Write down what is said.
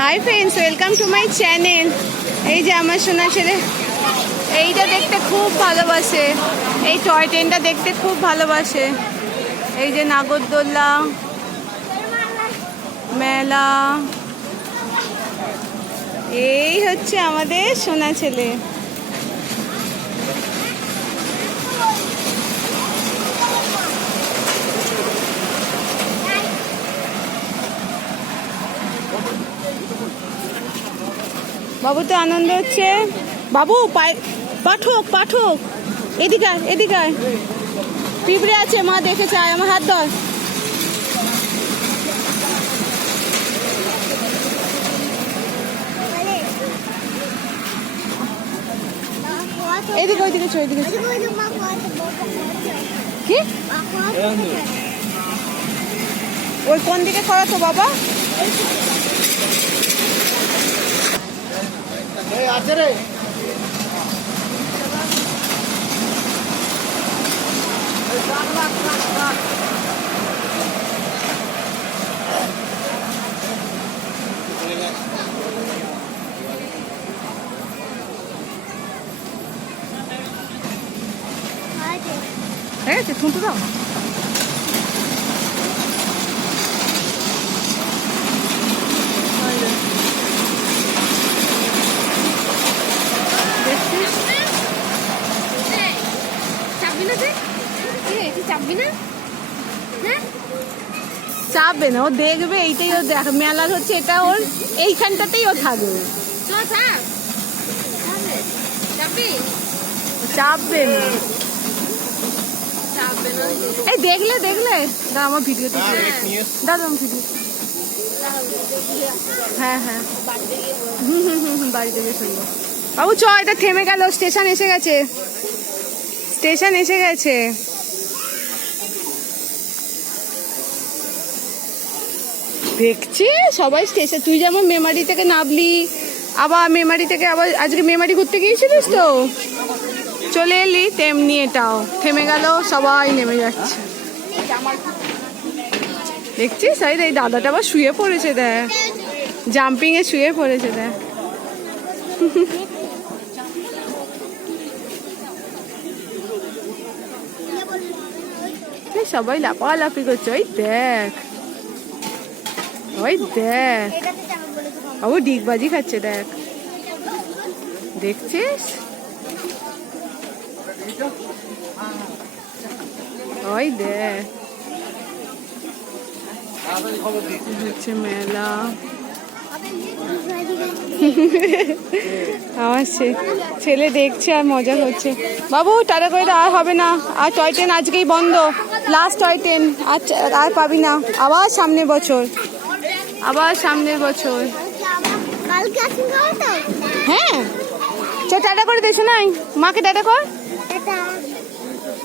Hi friends welcome to my channel এই যে আমার সোনা ছেলে, এইটা দেখতে খুব ভালোবাসে। এই টয় ট্রেনটা দেখতে খুব ভালোবাসে। এই যে নাগরদোল্লা মেলা। এই হচ্ছে আমাদের সোনা ছেলে। বাবু তো আনন্দ হচ্ছে। বাবু পাঠক পাঠক। এদিকে এদিকে। পিঁপড়ে আছে, মা দেখেছে, আয় আমার হাত ধর। ওই কোন দিকে করা তো বাবা? আছে রে হয়ে গেছে থুতু দাও দেখছিস? চাপবি না তুই কি না? হ্যাঁ চাপবে না ও দেখবে এইটাই ও দেখ মেলার হচ্ছে এটা ওর এইখানটাতেই ও থাকবে। চাপবি? না। এই দেখলে দেখলে। দাঁড়া আমার ভিডিও দাদা আমার ভিডিও হ্যাঁ হ্যাঁ। হুম হুম হুম হুম, বাড়িতে গিয়ে শুনব বাবু চ এটা থেমে গেল স্টেশন এসে গেছে। স্টেশন এসে গেছে। দেখছি, সবাই স্টেশন তুই যেমন মেমারি থেকে নামলি, আবার মেমারি থেকে আবার আজকে মেমারি ঘুরতে গিয়েছিলিস তো? চলে এলি, তেমনি এটাও। থেমে গেল, সবাই নেমে যাচ্ছে। দেখছিস? এই এই দাদাটা আবার শুয়ে পড়েছে, দেখ। জাম্পিং এ শুয়ে পড়েছে, দেখ। সবাই লাফালাফি করছে, ওই দেখ। ওই দেখ। ও ডিগবাজি খাচ্ছে, দেখ। দেখছিস? ওই দেখ। হচ্ছে মেলা। আমার সে- ছেলে দেখছে আর মজা হচ্ছে। বাবু, টাটা করে আর হবে না। আর টয় ট্রেন আজকেই বন্ধ। Last toy train. আর আর পাবি না। আবার সামনের বছর। আবার সামনের বছর। কালকে আসুন তো হ্যাঁ। চা টাটা করে দেছো নাই মাকে টাটা কর।